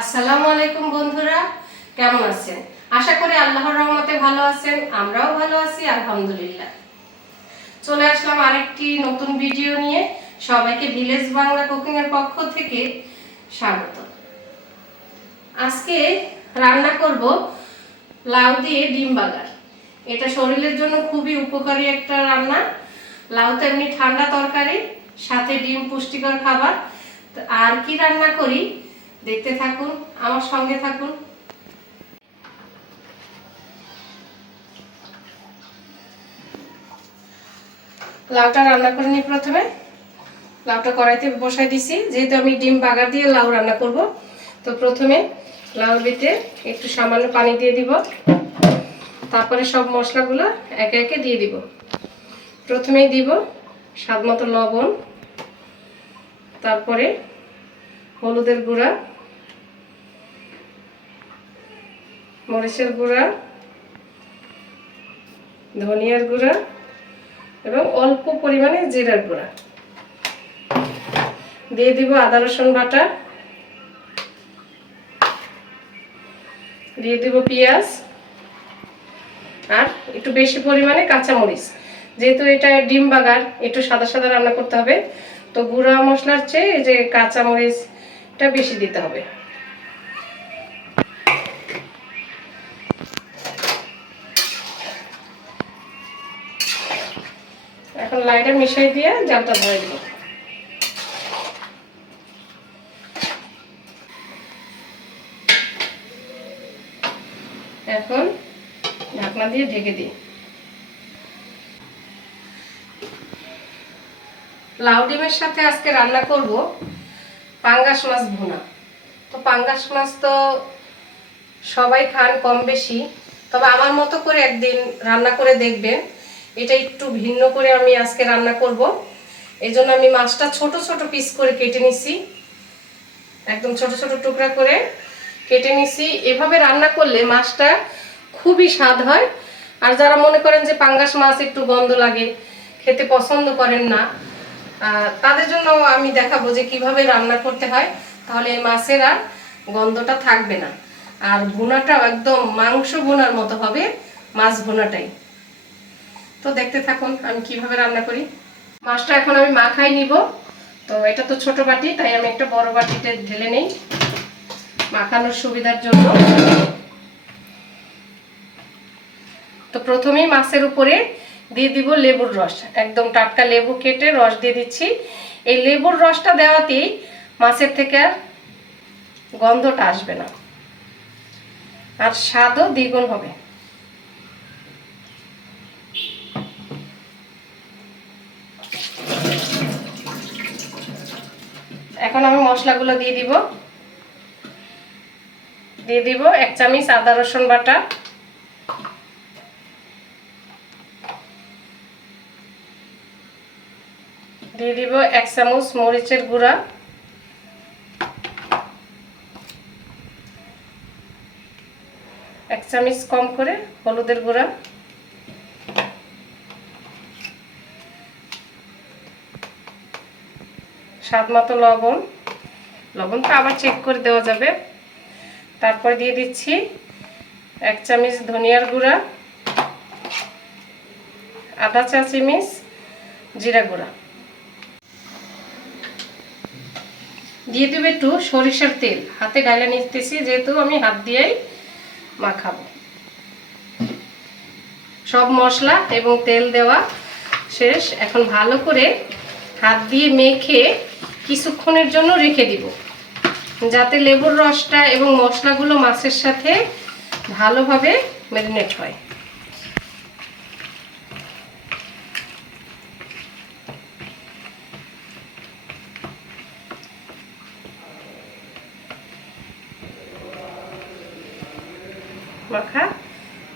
আসসালামু আলাইকুম বন্ধুরা, কেমন আছেন? আশা করি আল্লাহর রহমতে ভালো আছেন, আমরাও ভালো আছি, আলহামদুলিল্লাহ। চলে আসলাম আরেকটি নতুন ভিডিও নিয়ে। সবাইকে ভিলেজ বাংলা কুকিং এর পক্ষ থেকে স্বাগত। আজকে রান্না করব লাউ দিয়ে ডিম বাগার। এটা শরীরের জন্য খুবই উপকারী একটা রান্না। লাউ তো এমনি ঠান্ডা তরকারি, সাথে ডিম পুষ্টিকর খাবার। আর কি রান্না করি? দেখতে থাকুন, আমার সঙ্গে থাকুন। লাউটা রান্না করে নিই প্রথমে। লাউটা কড়াইতে বসাই দিছি, যেহেতু আমি ডিম বাগার দিয়ে লাউ রান্না করব, তো প্রথমে লাউ দিতে একটু সামান্য পানি দিয়ে দিব। তারপরে সব মশলাগুলো একে একে দিয়ে দিব। প্রথমেই দিব স্বাদ মতো লবণ, তারপরে হলুদের গুঁড়া মরিচের গুঁড়া, ধনিয়ার গুঁড়া এবং অল্প পরিমাণে জিরার গুঁড়া। দিয়ে দিব আদা, রসুন বাটা। দিয়ে দিব পেঁয়াজ। আর একটু বেশি পরিমাণে কাঁচামরিচ। যেহেতু এটা ডিম বাগার, একটু সাদা সাদা রান্না করতে হবে। তো গুঁড়া মশলার চেয়ে এই যে কাঁচামরিচটা বেশি দিতে হবে এখন লাইটা মিশাই দিয়ে জালটা ধরে দিব এখন ঢাকনা দিয়ে ঢেকে দিই। লাউ ডিমের সাথে আজকে রান্না করব পাঙ্গাস মাছ ভুনা। তো পাঙ্গাস মাছ তো সবাই খান কম বেশি, তবে আমার মতো করে একদিন রান্না করে দেখবেন। এটা একটু ভিন্ন করে আমি আজকে রান্না করব। এই জন্য আমি মাছটা ছোট ছোট পিস করে কেটে নিছি। একদম ছোট ছোট টুকরা করে কেটে নিছি। এভাবে রান্না করলে মাছটা খুবই স্বাদ হয়। আর যারা মনে করেন যে পাঙ্গাস মাছ একটু গন্ধ লাগে, খেতে পছন্দ করেন না তাদের জন্য আমি দেখাবো যে কীভাবে রান্না করতে হয়। তাহলে এই মাছের আর গন্ধটা থাকবে না। আর ভুনাটাও একদম মাংস ভুনার মতো হবে, মাছ ভুনাটাই। তো দেখতে থাকুন আমি কীভাবে রান্না করি। মাছটা এখন আমি মাখাই নিব। তো এটা তো ছোট বাটি, তাই আমি একটা বড় বাটিতে ঢেলে নেই। মাখানোর সুবিধার জন্য। তো প্রথমেই মাছের উপরে দিয়ে দিব লেবুর রস। একদম টাটকা লেবু কেটে রস দিয়ে দিচ্ছি। এই লেবুর রসটা দেওয়াতেই মাছের থেকে আর গন্ধটা আসবে না। আর স্বাদও দ্বিগুণ হবে। এখন আমি মশলাগুলো দিয়ে দিব। দিয়ে দিব এক চামচ আদা, রসুন বাটা। দিয়ে দিব এক চামচ মরিচের গুঁড়া। এক চামচ কম করে হলুদের গুঁড়া। স্বাদ মতো লবণ। লবণটা আবার চেক করে দেওয়া যাবে। তারপর দিয়ে দিচ্ছি এক চামচ ধনিয়ার গুঁড়া, আধা চা চামচ, জিরা গুঁড়া। দিয়ে দেবে একটু সরিষার তেল। হাতে ডাইলা নিতেছি, যেহেতু আমি হাত দিয়েই মাখাবো। সব মশলা এবং তেল দেওয়া শেষ। এখন ভালো করে হাত দিয়ে মেখে কিছুক্ষণের জন্য রেখে দিব। যাতে লেবুর রসটা এবং মশলাগুলো মাছের সাথে ভালোভাবে ম্যারিনেট হয়।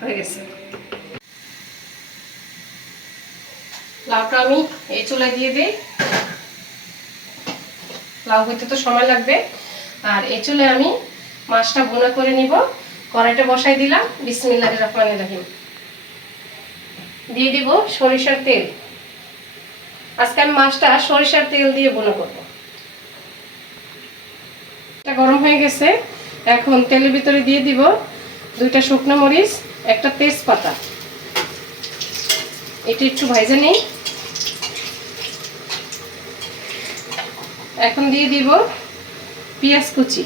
হয়ে গেছে। লাউটা আমি এই চুলায় দিয়ে দিই। লাউ হইতে তো সময় লাগবে। আর এই চুলে আমি মাছটা বোনা করে নিব। কড়াইটা বসাই দিলাম। বিসমিল্লাহ রহমান রহিম। দিয়ে দিব সরিষার তেল। আজকে আমি মাছটা সরিষার তেল দিয়ে বোনা করব। এটা গরম হয়ে গেছে। এখন তেলের ভিতরে দিয়ে দিব দুইটা শুকনো মরিচ, একটা তেজপাতা। এটা একটু ভাইজে নিই। এখন দিয়ে দিব পেঁয়াজ কুচি।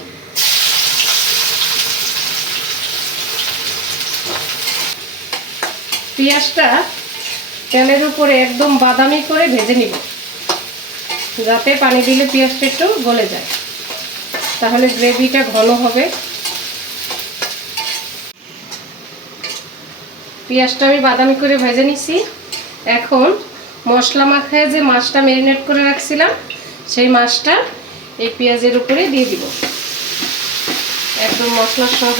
পেঁয়াজটা তেলের উপরে একদম বাদামি করে ভেজে নিব। যাতে পানি দিলে পেঁয়াজটা একটু গলে যায়। তাহলে গ্রেভিটা ঘন হবে। পেঁয়াজটা আমি বাদামি করে ভেজে নিছি। এখন মশলা মাখায় যে মাছটা ম্যারিনেট করে রাখছিলাম সেই মাছটা এই পেঁয়াজের উপরে দিয়ে দিব। একদম মশলা সহ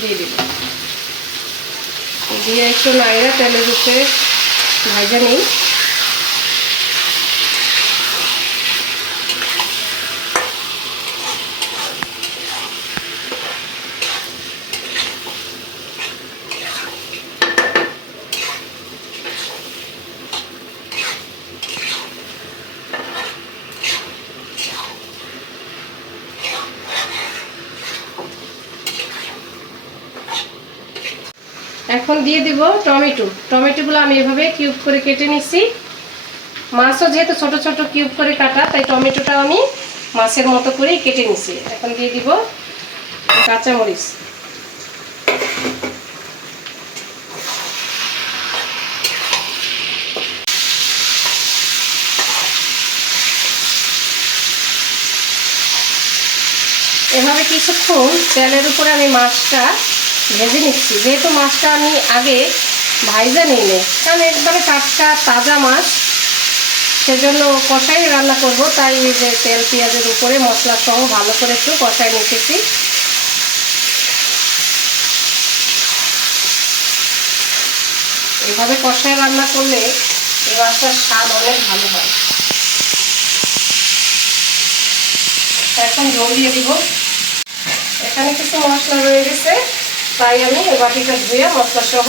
দিয়ে দিব। দিয়ে একটু নাইরা তেলের উপরে ভাজা নিই এখন দিয়ে দিব টমেটো। টমেটোগুলো আমি এভাবে কিউব করে কেটে নিচ্ছি মাছও যেহেতু ছোট ছোট কিউব করে কাটা, তাই টমেটোটা আমি মাছের মতো করেই কেটে নিছি। এখন দিয়ে দিব কাঁচামরিচ। এভাবে কিছুক্ষণ তেলের উপরে আমি মাছটা ভেজে নিচ্ছি। যেহেতু মাছটা আমি আগে ভাইজা নিই নে। কারণ একবারে টাটকা, তাজা মাছ। সেজন্য কষাই রান্না করব। তাই এই যে তেল, পেঁয়াজের উপরে মশলা সহ ভালো করে একটু কষাই নিতেছি। এভাবে কষায় রান্না করলে এই মাছটার স্বাদ অনেক ভালো হয়। এখন জল দিয়ে দিব। এখানে কিছু মশলা রয়ে গেছে। তাই আমি এই বাটিটা ধুয়ে মশলা সহ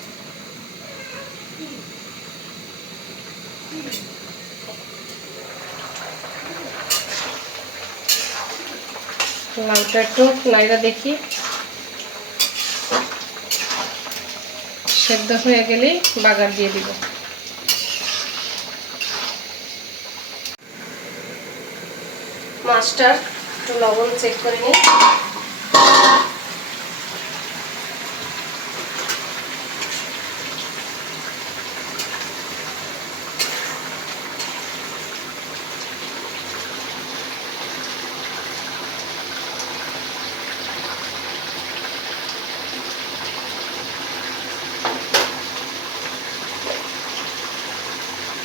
লাউটা একটু নাইরা দেখি। সেদ্ধ হয়ে গেলে বাগার দিয়ে দিব। মাছটার একটু লবণ চেক করে নিই।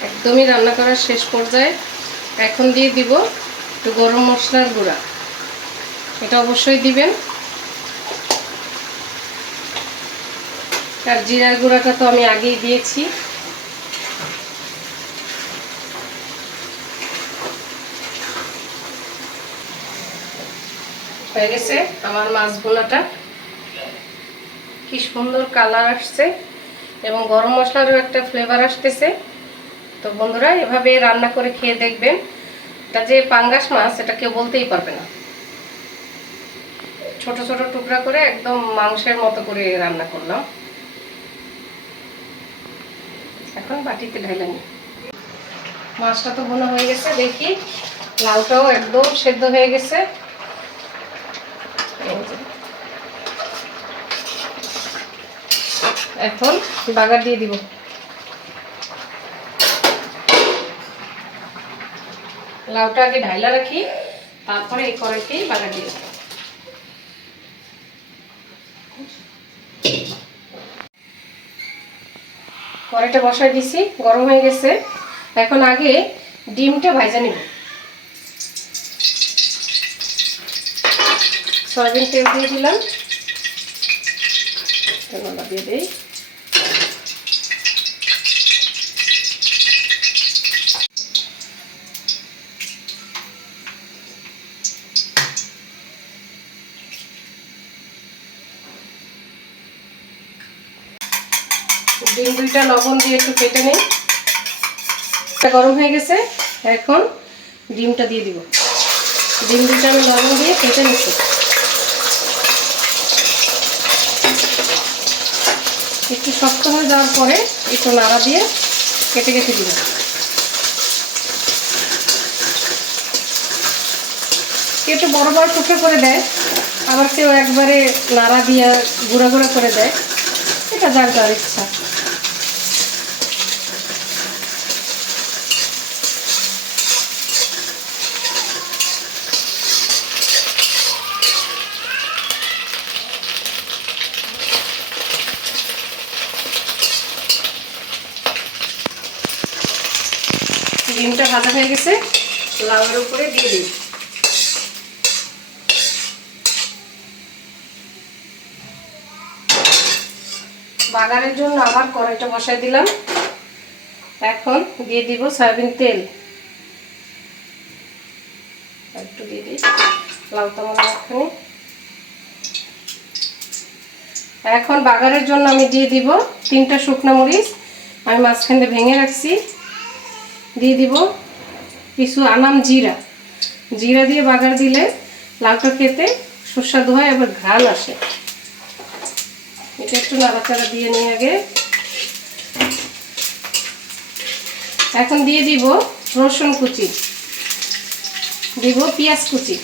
একদমই রান্না করার শেষ পর্যায়ে এখন দিয়ে দিব একটু গরম মশলার গুঁড়া। এটা অবশ্যই দিবেন। আর জিরার গুঁড়াটা তো আমি আগেই দিয়েছি। হয়ে গেছে আমার মাছ ভুনাটা। কি সুন্দর কালার আসছে এবং গরম মশলারও একটা ফ্লেভার আসতেছে। তো বন্ধুরা, এভাবে রান্না করে খেয়ে দেখবেন। এটা যে পাঙ্গাস মাছ, এটা কেউ বলতেই পারবে না। ছোট ছোট টুকরা করে একদম মাংসের মতো করে রান্না করলাম। এখন বাটিতে ঢেলে নিই। মাছটা তো বোনা হয়ে গেছে, দেখি। লাউটাও একদম সেদ্ধ হয়ে গেছে। এখন বাগার দিয়ে দিব। লাউটা আগে ঢাইলা রাখি, তারপরে এই কড়াইতেই বাগার দিয়ে কড়াইটা বসাই দিছি, গরম হয়ে গেছে। এখন আগে ডিমটা ভাজা নিব। সয়াবিন তেল দিয়ে দিলাম। দিয়ে দেই। দুইটা লবণ দিয়ে একটু কেটে নিই। গরম হয়ে গেছে, এখন ডিমটা দিয়ে দিব। ডিম দুইটা আমি লবণ দিয়ে কেটে নিচ্ছি। একটু শক্ত হয়ে যাওয়ার পরে একটু নাড়া দিয়ে কেটে কেটে দিব। একটু বড় বড় টুকরো করে দেয়, আবার কেউ একবারে নাড়া দিয়ে গুঁড়া গুঁড়া করে দেয়। এটা যার যার ইচ্ছা ডিমটা ভাজা হয়ে গেছে। লাউয়ের উপরে দিয়ে দিই। বাগানের জন্য আবার কড়াইটা বসাই দিলাম। এখন দিয়ে দিব সয়াবিন তেল। একটু দিয়ে দিই। লাউ তামাল এখানে এখন বাগারের জন্য আমি দিয়ে দিব তিনটা শুকনো মরিচ। আমি মাঝখান দিয়ে ভেঙে রাখছি। দিয়ে দিব কিছু আনাম জিরা। জিরা দিয়ে বাগার দিলে লাউটা খেতে সুস্বাদু হয়, আবার ঘ্রাণ আসে। এটা একটু নাড়াচাড়া দিয়ে নিই আগে। এখন দিয়ে দিব রসুন কুচি। দিব পেঁয়াজ কুচি।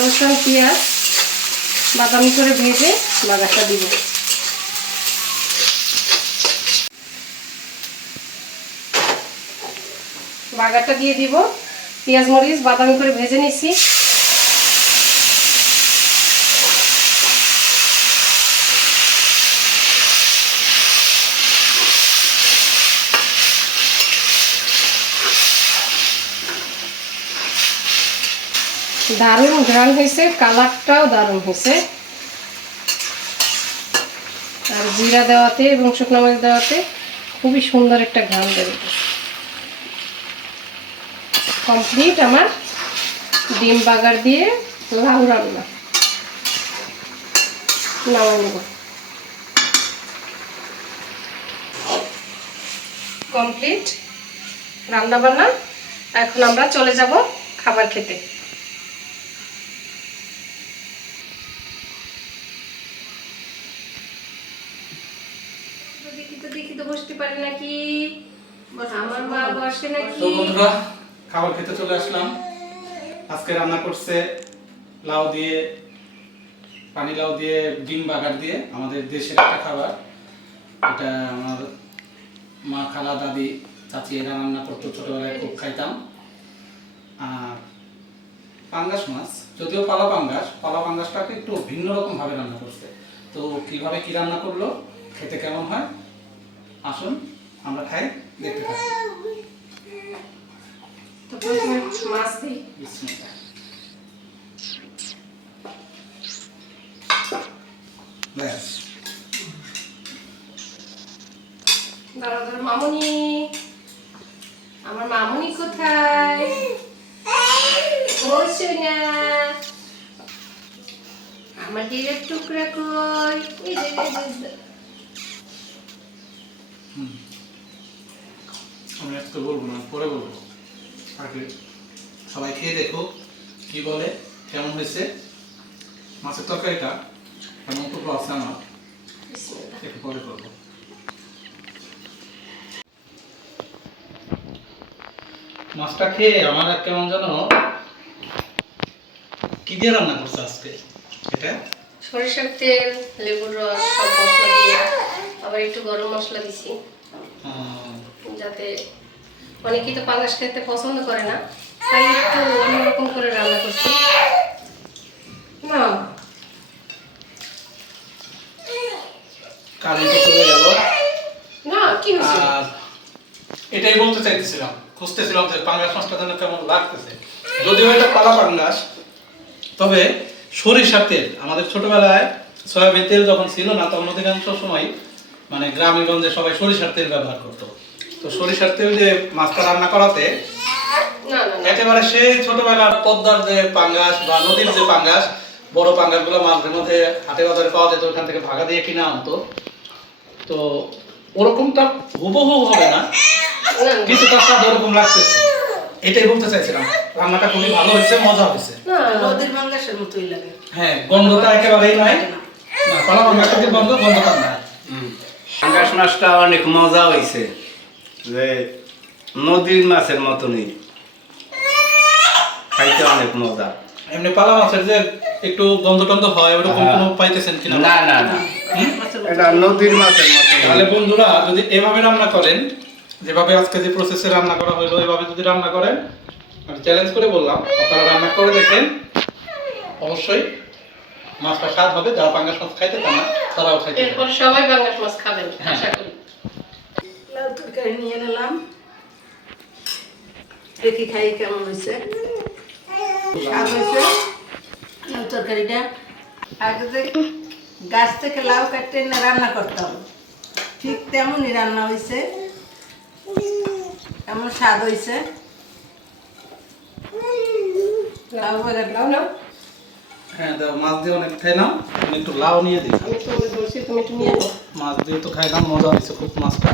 রসুন, পেঁয়াজ, বাদামি করে ভেজে বাগারটা দিব। বাগারটা দিয়ে দিব। পেঁয়াজ, মরিচ, বাদামি করে ভেজে নিছি দারুণ ঘ্রাণ হয়েছে, কালারটাও দারুণ হয়েছে। আর জিরা দেওয়াতে এবং শুকনো মরিচ দেওয়াতে খুবই সুন্দর একটা ঘ্রাণ দেবে কমপ্লিট আমার ডিম বাগার দিয়ে লাউ রান্না। কমপ্লিট রান্না। বান্না। এখন আমরা চলে যাব খাবার খেতে। দেখি তো দেখি তো বসতে পারে নাকি? আমার মা বসে নাকি? বন্ধুরা খাবার খেতে চলে আসলাম। আজকে রান্না করছে লাউ দিয়ে, পানি লাউ দিয়ে, ডিম বাগার দিয়ে আমাদের দেশের একটা খাবার। এটা আমার মা খালা, দাদি, চাচি এরা রান্না করতো, ছোটোবেলায় খুব খাইতাম। আর পাঙ্গাস মাছ, যদিও পালা পাঙ্গাস, পালা পাঙ্গাসটাকে একটু ভিন্ন রকমভাবে রান্না করছে। তো কীভাবে কি রান্না করল, খেতে কেমন হয়, আসুন, আমরা খাই, দেখতে থাকি তো প্রথমে মাছ দিই বিসমিল্লাহ। ব্যাস দাঁড়া দাঁড়া মামুনি আমার মামুনি কোথায় বসো না আমার ডিরের টুকরা কই এই যে। আমি আজকে বলব না পরে বলব আগে সবাই খেয়ে দেখো কি বলে কেমন হয়েছে? মাছের তরকারিটা এমন টুকরো আছে আমার? একটু পরে করব। মাছটা খেয়ে আমার আর কেমন যেন কি দিয়ে রান্না করছে আজকে? এটা? সরিষার তেল লেবুর রস সব মশলা দিয়ে। আবার একটু গরম মশলা দিছি। যাতে অনেকেই তো পাঙ্গাস খেতে পছন্দ করে না তাই একটু অন্যরকম করে রান্না করছি। না কারেন্টে চলে গেল। না কি হয়েছে? এটাই বলতে চাইতেছিলাম খুঁজতেছিলাম যে পাঙ্গাস মাছটা যেন কেমন লাগতেছে। যদিও এটা কলা পাঙ্গাস তবে সরিষার তেল আমাদের ছোটবেলায় সয়াবিন তেল যখন ছিল না তখন অধিকাংশ সময় মানে গ্রামে গঞ্জে সবাই সরিষার তেল ব্যবহার করতো। তো সরিষার তেল দিয়ে মাছটা রান্না করাতে না না না। একেবারে সেই ছোটবেলার পদ্মার যে পাঙ্গাস বা নদীর যে পাঙ্গাস বড় পাঙ্গাসগুলো মাঝে মধ্যে হাটে বাজারে পাওয়া যেত ওখান থেকে ভাগা দিয়ে কিনে আনতো। তো ওরকমটা হুবহু হবে না। না, না। কিছুটা স্বাদ ওরকম লাগতেছে। এটাই বলতে চাইছিলাম। রান্নাটা খুবই ভালো হয়েছে মজা হয়েছে। না, না। নদীর মাঙ্গাসের মতোই লাগে। হ্যাঁ গন্ধটা একেবারেই নাই। না। পালা পাঙ্গাসের গন্ধ গন্ধটা নাই। পাঙ্গাস মাছটা অনেক মজা হয়েছে। যে নদীর মাছের মতনই। খাইতে অনেক মজা। এমনি পালা মাছের যে একটু গন্ধ টন্ধ হয় ওরকম হ্যাঁ। কোনো পাইতেছেন কিনা? না না না। এটা নদীর মাছের মতন তাহলে বন্ধুরা যদি এভাবে রান্না করেন যেভাবে আজকে যে প্রসেসে রান্না করা হলো এভাবে যদি রান্না করেন আমি চ্যালেঞ্জ করে বললাম আপনারা রান্না করে দেখেন। অবশ্যই মাছটা স্বাদ হবে যারা পাঙ্গাস মাছ খাইতে চান না তারাও খাইতে সবাই বাংলাদেশ মাছ খাবেন হ্যাঁ। আশা করি। লাউ তরকারি নিয়ে নিলাম। দেখি খাই কেমন হয়েছে। স্বাদ হয়েছে। তরকারিটা। আগে গাছ থেকে লাউ কাটতে রান্না করতাম ঠিক তেমনই রান্না হয়েছে। এমন স্বাদ হয়েছে। লাউ লাও নাও হ্যাঁ দাও মাছ দিয়ে অনেক খাই নাও আমি একটু লাউ নিয়ে দিই। আমি তো বলছি তুমি একটু নিয়ে মাছ দিয়ে তো খাই নাম মজা হয়েছে খুব মাছটা।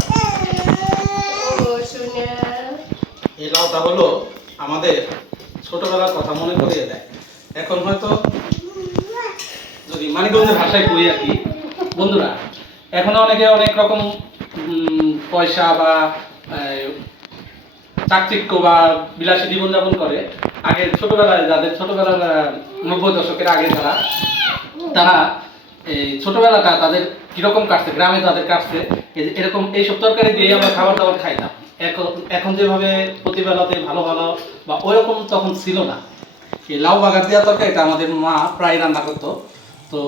এই লাউটা হলো আমাদের ছোটবেলার কথা মনে করিয়ে দেয়। এখন হয়তো যদি মানিকগঞ্জের ভাষায় কই আর কি। বন্ধুরা, এখন অনেকে অনেক রকম পয়সা বা চাকচিক্য বা বিলাসী জীবনযাপন করে। আগে ছোটবেলায় যাদের ছোটবেলার নব্বই দশকের আগে যারা তারা এই ছোটবেলাটা তাদের কীরকম কাটছে, গ্রামে তাদের কাটছে এরকম এইসব তরকারি দিয়ে আমরা খাবার দাবার খাইতাম। এখন এখন যেভাবে প্রতিবেলাতে ভালো ভালো বা ওইরকম তখন ছিল না। এই লাউ বাগার দেওয়া তরকারিটা আমাদের মা প্রায় রান্না করতো। তো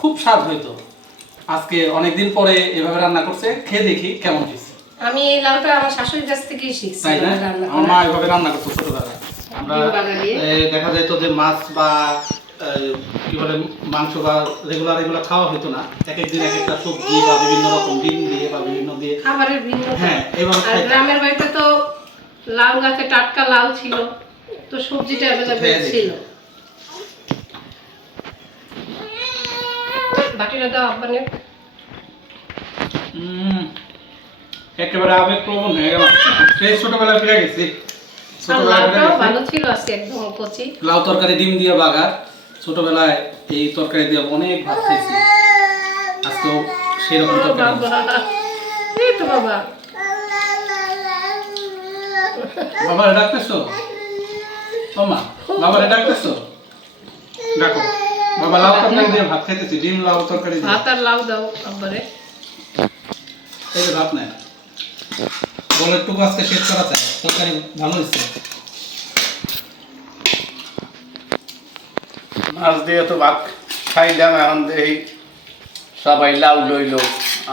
খুব স্বাদ হইতো। আজকে অনেকদিন পরে এভাবে রান্না করছে খেয়ে দেখি কেমন হয়েছে। আমি এই লাউটা আমার শাশুড়ির কাছ থেকেই শিখছি তাই না? আমার মা এভাবে রান্না করতো ছোটবেলায়। আমরা দেখা যেত যে মাছ বা কি বলে মাংস বা রেগুলার এগুলো খাওয়া হতো না। এক একদিন এক একটা সবজি বা বিভিন্ন রকম ডিম দিয়ে। খাবারের ভিন্ন হ্যাঁ এভাবে আর গ্রামের বাড়িতে তো লাউ গাছে টাটকা লাউ ছিল তো সবজিটা অ্যাভেলেবেল ছিল। বাটিটা দাও আব্বানের। উম, একেবারে আবেগ প্রবণ হয়ে গেল। সেই ছোটবেলায় ফিরে গেছি। ভালো ছিল আজকে একদম কচি। লাউ তরকারি ডিম দিয়ে বাগার। ছোটবেলায় এই তরকারি দিয়ে অনেক ভাত খেয়েছি। আজকেও সেই রকম তরকারি। এই তো বাবা। বাবা ডাকতেছো? মামা বাবা ডাকতেছো? ডাকো। বাবা লাউ তরকারি দিয়ে ভাত খাইতেছি ডিম লাউ তরকারি দিয়ে। ভাত আর লাউ দাও আব্বারে। এই যে ভাত বলে একটু আজকে শেষ করা চাই তরকারি ভালো হয়েছে? মাছ দিয়ে তো ভাত খাইলাম এখন দেখি সবাই লাউ লইল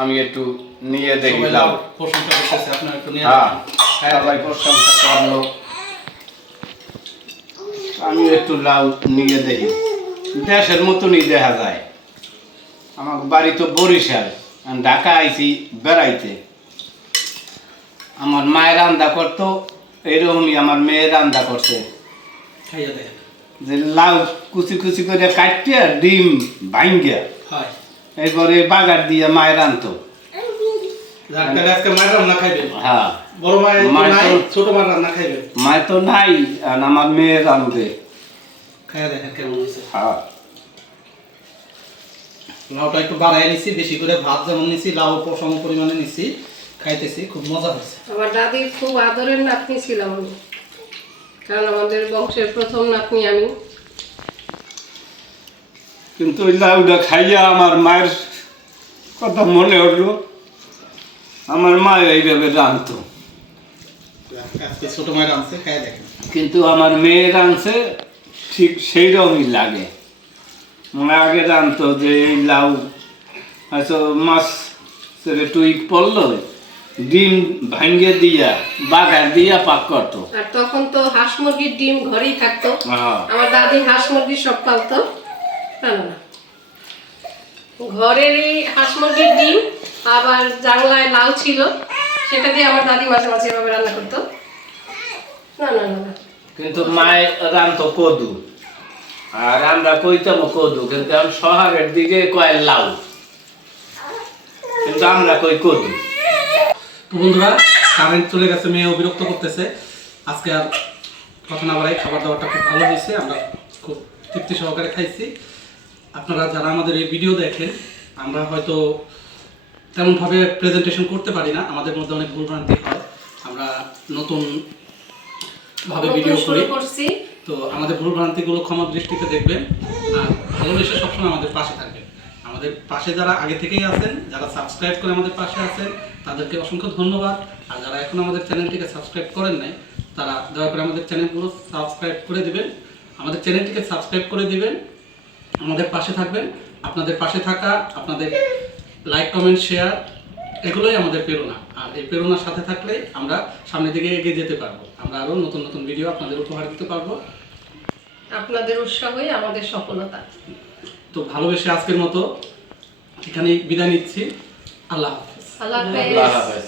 আমি একটু নিয়ে দেখি লাউ প্রশংসা করতেছে আপনার একটু নিয়ে হ্যাঁ হ্যাঁ, সবাই প্রশংসা করল। আমি একটু লাউ নিয়ে দেখি। দেশের মতনই দেখা যায়। আমার বাড়ি তো বরিশাল আমি ঢাকা আইছি বেড়াইতে। আমার মায়ের রান্না করতো এরকমই আমার মেয়ের রান্না করছে। যে লাউ কুচি কুচি করে কাটিয়ে ডিম ভাঙ্গিয়া। এরপরে বাগার দিয়ে মায়ের আনতো। যাক, তাহলে আজকে মায়ের রান্না খাইবেন হ্যাঁ। তো নাই আর আমার রান্ধবে হয়েছে। হ্যাঁ। লাউটা একটু বাড়াই নিছি বেশি করে ভাত যেমন নিছি লাউ সম পরিমাণে নিছি খাইতেছি খুব মজা হয়েছে। আমার দাদির খুব আদরের নাতনি ছিলাম আমি কারণ আমাদের বংশের প্রথম নাতনি আমি। কিন্তু ওই লাউটা খাইয়া আমার মায়ের কথা মনে হলো আমার মা এইভাবে রাঁধতো। ছোট মায়ের আনছে খাইয়া দেখেন। কিন্তু আমার মেয়ে রাঁধছে ঠিক সেই রকমই লাগে আগে রাঁধতো যে এই লাউ হয়তো মাছ ছেড়ে টুইক পড়ল ডিম ভাঙ্গে দিয়া বাগার দিয়া পাক করতো। আর তখন তো হাঁস মুরগির ডিম ঘরেই থাকতো। হ্যাঁ। আমার দাদি হাঁস মুরগি সব পালতো। না। না ঘরেরই হাঁস মুরগির ডিম আবার জানলায় লাউ ছিল সেটা দিয়ে আমার দাদি মাঝে মাঝে এভাবে রান্না করতো। না না না কিন্তু মায়ের রান্ত কদু। আর আমরা কইতাম কদু কিন্তু এখন শহরের দিকে কয় লাউ। কিন্তু আমরা কই কদু। তো বন্ধুরা কারেন্ট চলে গেছে মেয়ে বিরক্ত করতেছে। আজকে আর কথা না বাড়াই খাবার দাবারটা খুব ভালো হয়েছে আমরা খুব তৃপ্তি সহকারে খাইছি। আপনারা যারা আমাদের এই ভিডিও দেখেন আমরা হয়তো তেমনভাবে প্রেজেন্টেশন করতে পারি না আমাদের মধ্যে অনেক ভুলভ্রান্তি হয়। আমরা নতুন ভাবে ভিডিও করি। করছি। তো আমাদের ভুল ভ্রান্তিগুলো ক্ষমা দৃষ্টিতে দেখবেন আর ভালোবেসে সবসময় আমাদের পাশে থাকবেন। আমাদের পাশে যারা আগে থেকেই আছেন যারা সাবস্ক্রাইব করে আমাদের পাশে আছেন তাদেরকে অসংখ্য ধন্যবাদ। আর যারা এখন আমাদের চ্যানেলটিকে সাবস্ক্রাইব করেন নাই তারা দয়া করে আমাদের চ্যানেলগুলো সাবস্ক্রাইব করে দিবেন। আমাদের চ্যানেলটিকে সাবস্ক্রাইব করে দিবেন। আমাদের পাশে থাকবেন। আপনাদের পাশে থাকা আপনাদের লাইক কমেন্ট শেয়ার এগুলোই আমাদের প্রেরণা। আর এই প্রেরণার সাথে থাকলে আমরা সামনের দিকে এগিয়ে যেতে পারব। আমরা আরও নতুন নতুন ভিডিও আপনাদের উপহার দিতে পারব। আপনাদের উৎসাহই আমাদের সফলতা। তো ভালোবেসে আজকের মতো এখানেই বিদায় নিচ্ছি। আল্লাহ হাফেজ। আল্লাহ হাফেজ।